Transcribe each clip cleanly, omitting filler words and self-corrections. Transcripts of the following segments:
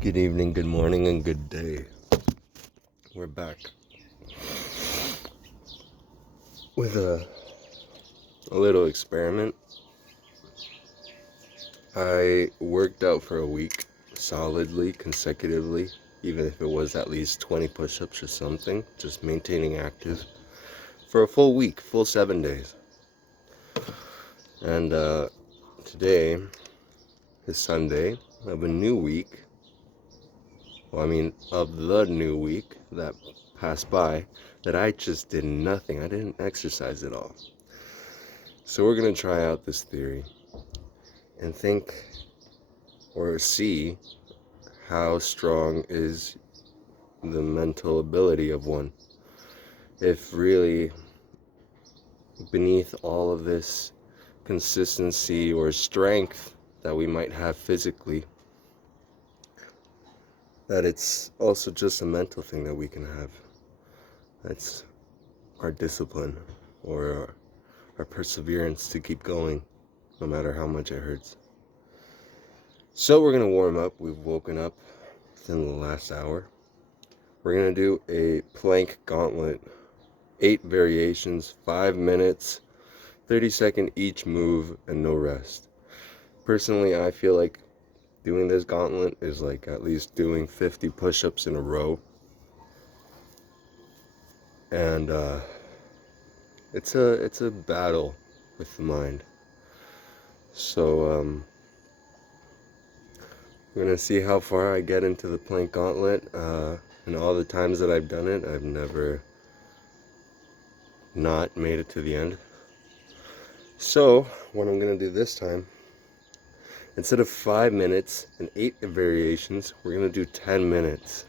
Good evening, good morning, and good day. We're back with a little experiment. I worked out for a week solidly, consecutively, even if it was at least 20 push-ups or something, just maintaining active for a full week, full 7 days. And today is Sunday of a new week. Of the new week that passed by, that I just did nothing. I didn't exercise at all. So we're going to try out this theory and think or see how strong is the mental ability of one. If really beneath all of this consistency or strength that we might have physically, that it's also just a mental thing that we can have. That's our discipline or our perseverance to keep going no matter how much it hurts. So we're going to warm up. We've woken up within the last hour. We're going to do a plank gauntlet. 8 variations, 5 minutes, 30-second each move, and no rest. Personally, I feel like doing this gauntlet is like at least doing 50 push-ups in a row. And it's a battle with the mind. So we're going to see how far I get into the plank gauntlet. And all the times that I've done it, I've never not made it to the end. So what I'm going to do this time, instead of 5 minutes and 8 variations, we're going to do 10 minutes.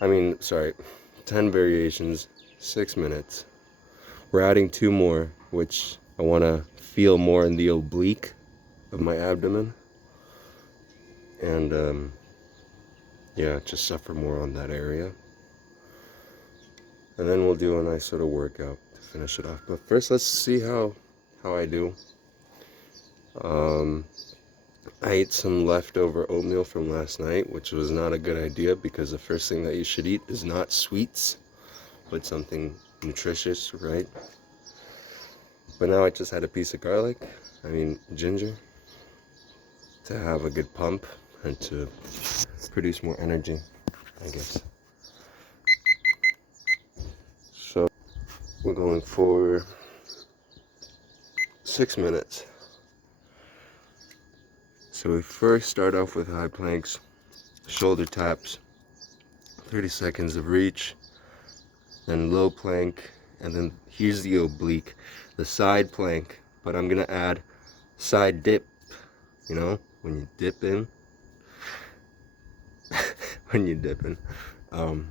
10 variations, 6 minutes. We're adding 2 more, which I want to feel more in the oblique of my abdomen. And just suffer more on that area. And then we'll do a nice sort of workout to finish it off. But first, let's see how I do. I ate some leftover oatmeal from last night, which was not a good idea because the first thing that you should eat is not sweets, but something nutritious, right? But now I just had a piece of ginger, to have a good pump and to produce more energy, I guess. So we're going for 6 minutes. So we first start off with high planks, shoulder taps, 30 seconds of reach, then low plank, and then here's the oblique, the side plank, but I'm gonna add side dip, when you dip in, and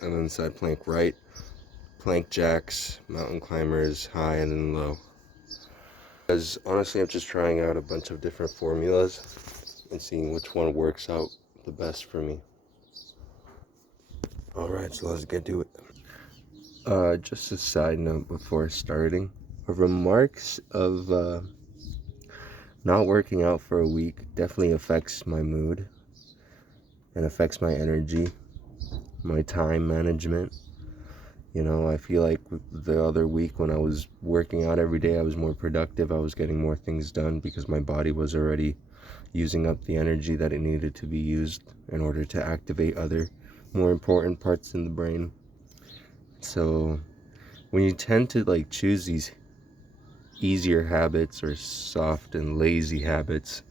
then side plank right, plank jacks, mountain climbers, high and then low. Because honestly, I'm just trying out a bunch of different formulas and seeing which one works out the best for me. Alright, so let's get to it. Just a side note before starting. Remarks of not working out for a week definitely affects my mood and affects my energy, my time management. I feel like the other week when I was working out every day, I was more productive. I was getting more things done because my body was already using up the energy that it needed to be used in order to activate other more important parts in the brain. So when you tend to choose these easier habits or soft and lazy habits,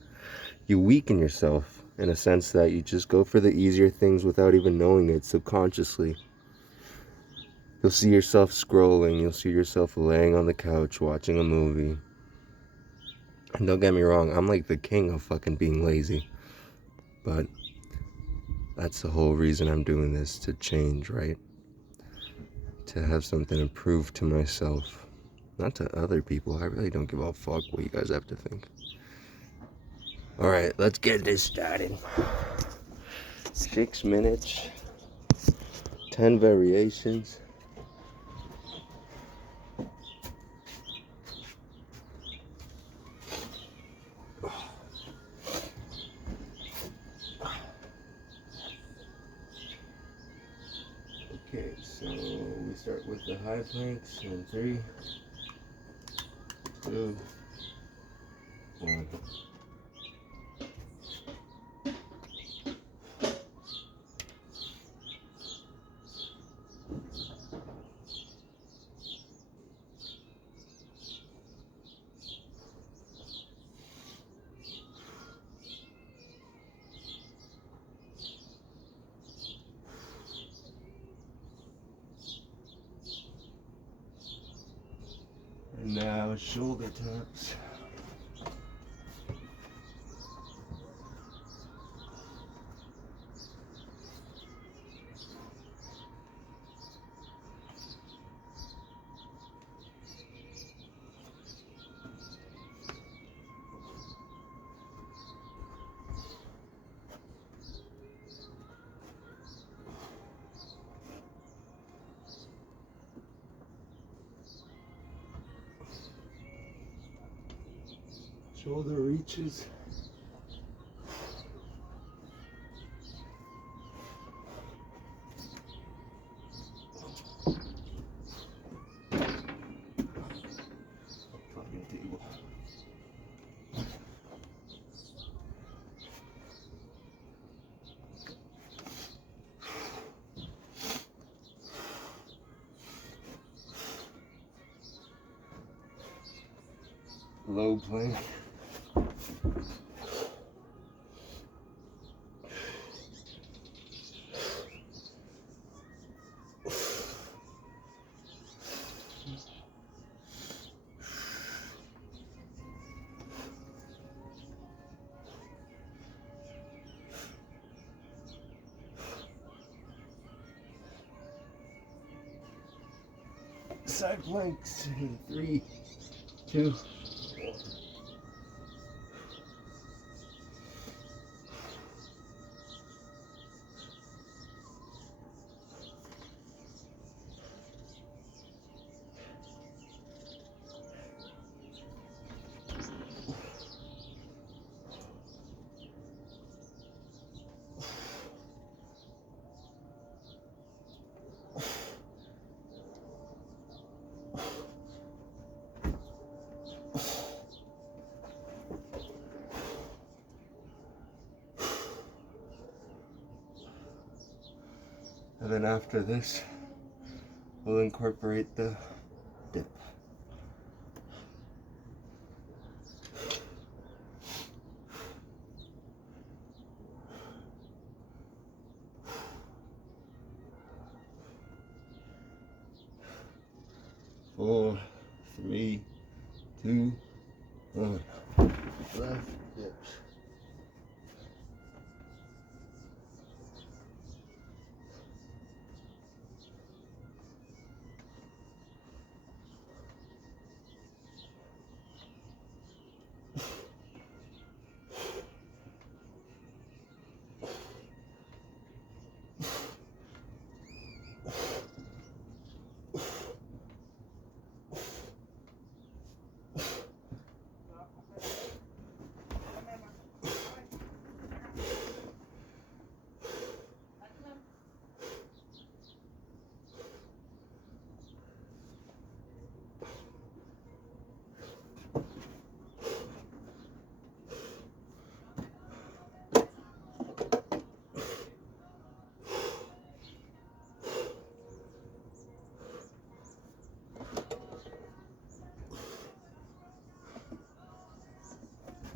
you weaken yourself in a sense that you just go for the easier things without even knowing it subconsciously. You'll see yourself scrolling, you'll see yourself laying on the couch watching a movie. And don't get me wrong, I'm like the king of fucking being lazy. But that's the whole reason I'm doing this, to change, right? To have something to prove to myself, not to other people. I really don't give a fuck what you guys have to think. Alright, let's get this started. 6 minutes, 10 variations. we start with the high planks in 3, 2, 1. And now shoulder taps. Shoulder reaches. Fucking table. Low plank. Side planks in 3, 2, 1. And then after this, we'll incorporate the dip. Four, 3, 2, 1. Left dips.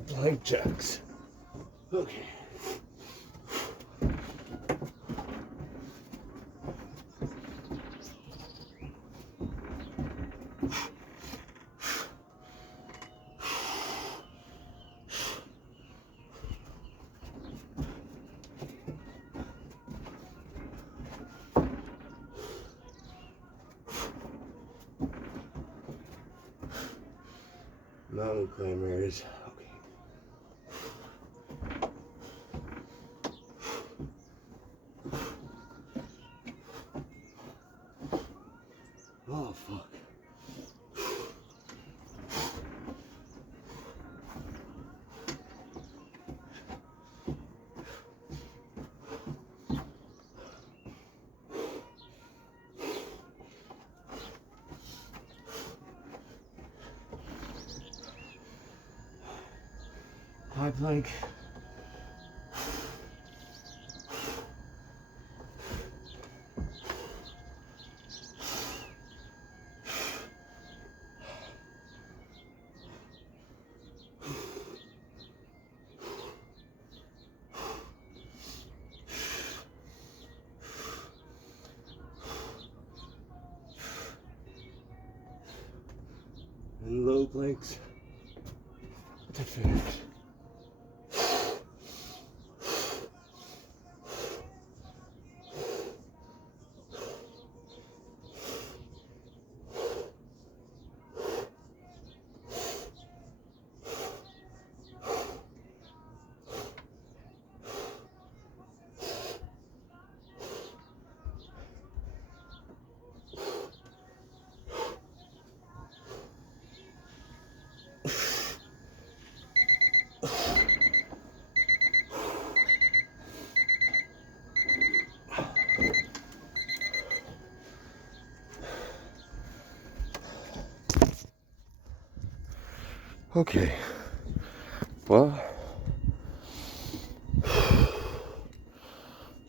Plank jacks. Okay. Mountain climbers. Okay. Oh fuck. high plank, and low planks to finish. Okay, well,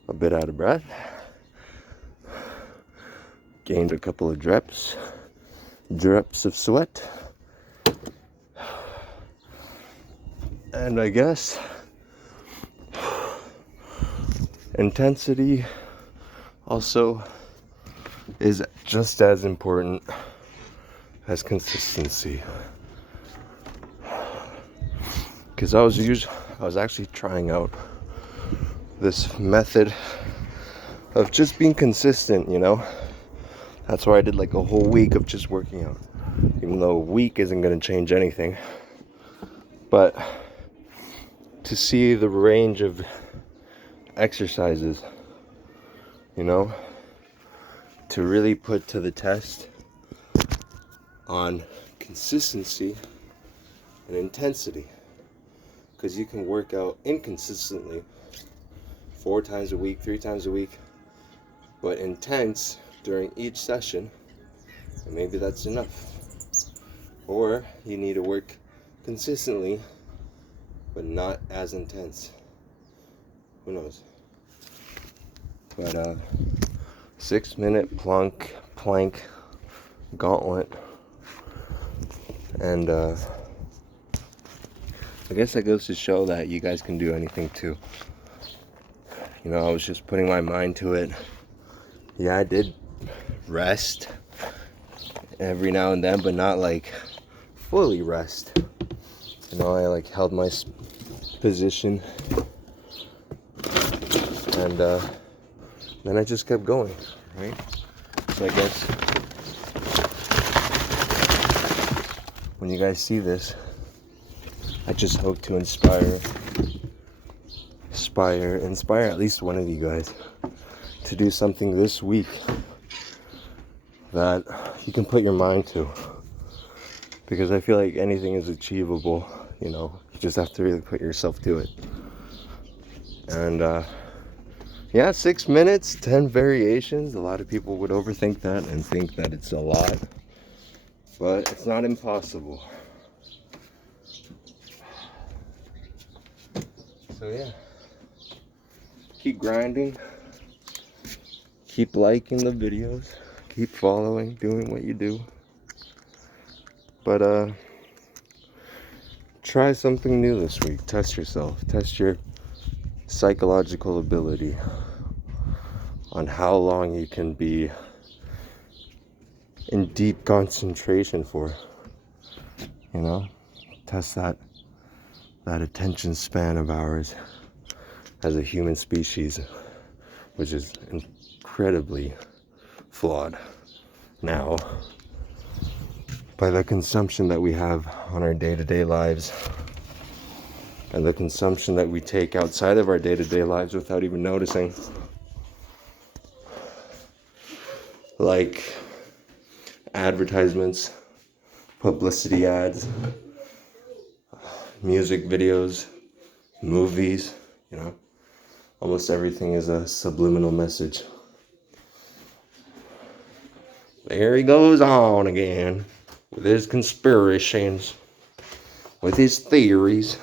a bit out of breath, gained a couple of drips of sweat, and I guess intensity also is just as important as consistency. Because I was actually trying out this method of just being consistent, you know. That's why I did like a whole week of just working out, even though a week isn't going to change anything. But to see the range of exercises, you know, to really put to the test on consistency and intensity. Because you can work out inconsistently 4 times a week, 3 times a week, but intense during each session, and maybe that's enough. Or you need to work consistently, but not as intense. Who knows? But 6-minute plank gauntlet, and I guess that goes to show that you guys can do anything too. You know, I was just putting my mind to it. Yeah, I did rest every now and then, but not like fully rest. You know, I like held my position, and then I just kept going, right? So I guess when you guys see this, I just hope to inspire at least one of you guys to do something this week that you can put your mind to. Because I feel like anything is achievable, you know. You just have to really put yourself to it. And yeah, 6 minutes, 10 variations. A lot of people would overthink that and think that it's a lot, but it's not impossible. So yeah, keep grinding, keep liking the videos, keep following, doing what you do. But try something new this week. Test yourself. Test your psychological ability on how long you can be in deep concentration for. You know, test that attention span of ours as a human species, which is incredibly flawed now by the consumption that we have on our day-to-day lives and the consumption that we take outside of our day-to-day lives without even noticing. Like advertisements, publicity ads, music videos, movies, you know. Almost everything is a subliminal message. There he goes on again with his conspiracies, with his theories.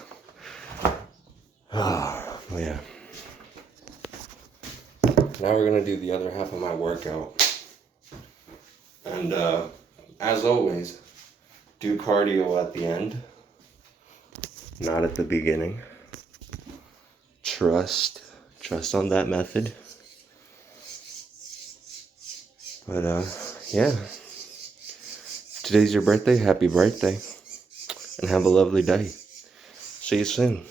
Oh, yeah. Now we're gonna do the other half of my workout. And as always, do cardio at the end, not at the beginning. Trust on that method. But yeah, today's your birthday. Happy birthday, and have a lovely day. See you soon.